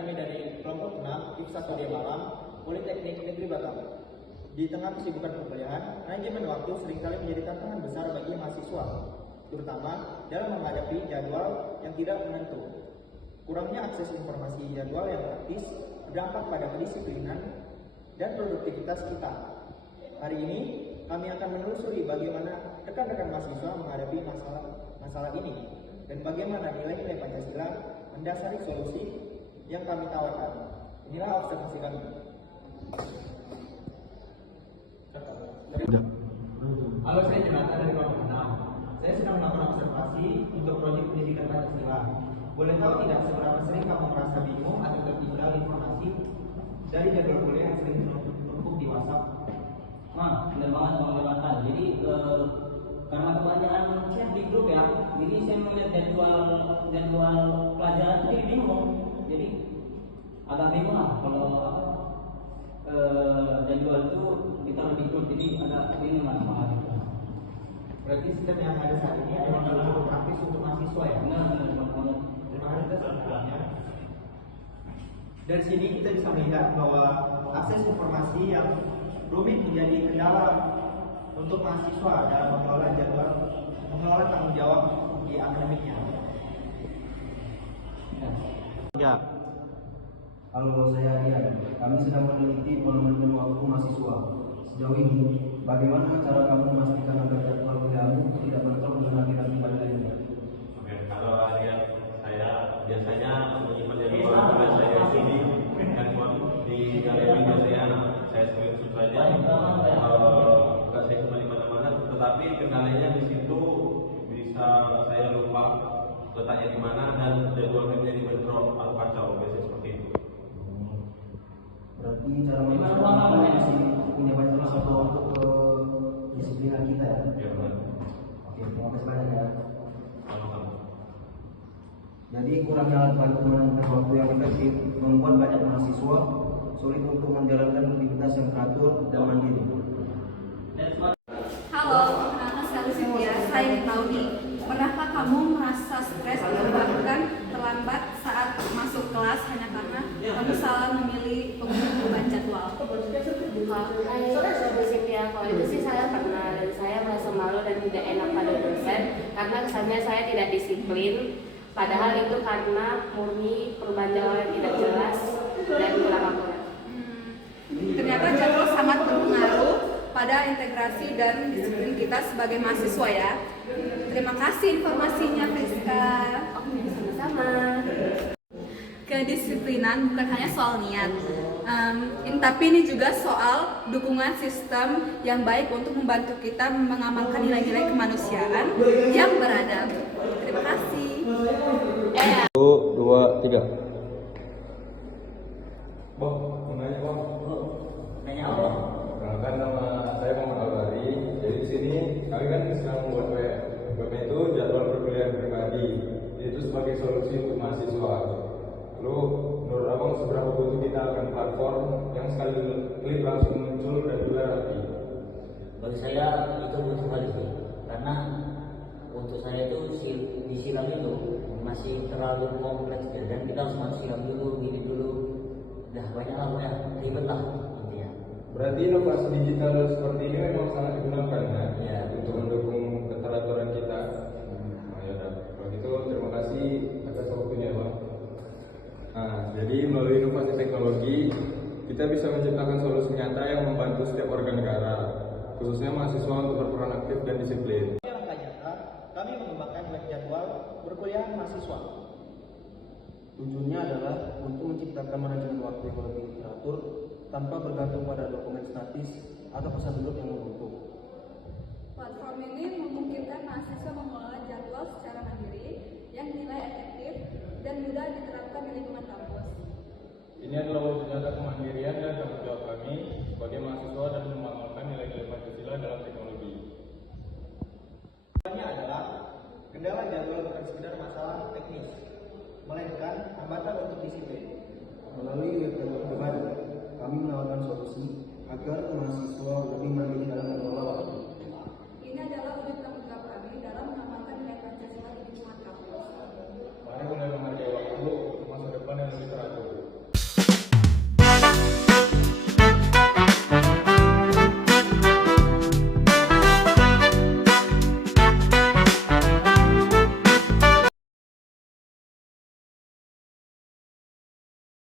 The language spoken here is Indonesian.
kami dari kelompok 6 IPSA Surya Malam, Politeknik Negeri Batam. Di tengah kesibukan perkuliahan, manajemen waktu seringkali menjadi tantangan besar bagi mahasiswa, terutama dalam menghadapi jadwal yang tidak menentu. Kurangnya akses informasi jadwal yang praktis berdampak pada kedisiplinan dan produktivitas kita. Hari ini, kami akan menelusuri bagaimana rekan-rekan mahasiswa menghadapi masalah ini dan bagaimana nilai-nilai Pancasila mendasari solusi yang kami tawarkan. Inilah observasi kami. Halo, saya Jonathan dari kelompok 6. Saya sedang melakukan observasi untuk proyek pendidikan Pancasila. Boleh tahu tidak seberapa sering kamu merasa bingung atau tertinggal informasi dari jadwal kuliah yang sering menumpuk di WhatsApp? Benar banget Bang Jonathan. Jadi karena kebanyakan chat di grup ya, jadi saya melihat jadwal pelajaran jadi bingung. Jadi agak bingung lah kalau jadwal itu kita lebih grup, jadi agak bingung lah sama hal itu. Berarti sistem yang ada saat ini adalah cukup praktis untuk mahasiswa ya? Benar banget. Terima kasih atas penjelasannya. Dari sini kita bisa melihat bahwa akses informasi yang rumit menjadi kendala untuk mahasiswa dalam mengelola tanggung jawab di akademiknya. Ya. Halo, saya Ian. Kami sedang meneliti manajemen waktu mahasiswa. Sejauh ini, bagaimana cara kamu memastikan agar jadwal kuliahmu tidak bentrok dengan agenda lainnya? Oke, kalau harian saya biasanya menyimpan jadwal tugas saya di handphone di galeri saya screenshot saja. Nggak saya kembali mana-mana, tetapi kendalanya di situ bisa saya lupa letaknya di mana dan jadwalnya menjadi bentrok atau kacau, biasanya seperti itu. Berarti cara memastikan masih punya banyak masalah untuk kedisiplinan kita ya? Ya benar. Oke, terima kasih banyak ya. Sama-sama. Jadi kurangnya alat bantu manajemen waktu yang efektif membuat banyak mahasiswa sulit untuk menjalankan aktivitas yang teratur dan mandiri. Halo, nama saya Lucia. Saya ingin tahu nih, pernahkah kamu merasa stres atau bahkan terlambat saat masuk kelas hanya karena kamu salah memilih pengumuman jadwal? Kalau itu sih saya pernah, dan saya merasa malu dan tidak enak pada dosen karena kesannya saya tidak disiplin, padahal itu karena murni perubahan jadwal yang tidak jelas dan kurang akurat. Ternyata jadwal sangat berpengaruh pada integrasi dan disiplin kita sebagai mahasiswa ya. Terima kasih informasinya, Friska. Sama-sama. Kedisiplinan bukan hanya soal niat, tapi ini juga soal dukungan sistem yang baik untuk membantu kita mengamalkan nilai-nilai kemanusiaan yang beradab. Terima kasih. 1, 2, 3. Bang, mau nanya bang. Nanya apa? Perkenalkan, nama saya Muhammad Al-Bari. Jadi di sini kami kan sedang membuat web. Webnya itu jadwal perkuliahan pribadi. Itu sebagai solusi untuk mahasiswa. Lalu menurut abang seberapa butuh kita akan platform yang sekali klik langsung muncul dan juga rapi? Bagi saya itu butuh kali sih, karena untuk saya itu di silam itu masih terlalu kompleks ya, dan kita harus masuk silam dulu, gini dulu, udah banyak lah, udah ribet lah intinya. Berarti inovasi digital seperti ini memang sangat digunakan Ya, untuk mendukung keteraturan kita. Nah, ya udah. Kalau gitu terima kasih atas waktunya bang. Nah, jadi melalui inovasi teknologi kita bisa menciptakan solusi nyata yang membantu setiap warga negara, khususnya mahasiswa untuk berperan aktif dan disiplin. Langkah nyata, kami mengembangkan web jadwal perkuliahan mahasiswa. Tujuannya adalah untuk menciptakan manajemen waktu yang lebih teratur tanpa bergantung pada dokumen statis atau pesan duduk yang menumpuk. Platform ini memungkinkan mahasiswa mengelola jadwal secara mandiri yang dinilai efektif dan mudah diterapkan di lingkungan kampus. Ini adalah wujud nyata kemandirian dan tanggung jawab kami sebagai mahasiswa dan mengamalkan nilai-nilai Pancasila dalam teknologi. Tujuannya adalah kendala jadwal bukan sekedar masalah teknis, melainkan hambatan untuk disiplin. Melalui web jadwal pribadi, kami menawarkan solusi agar mahasiswa lebih mandiri dalam mengelola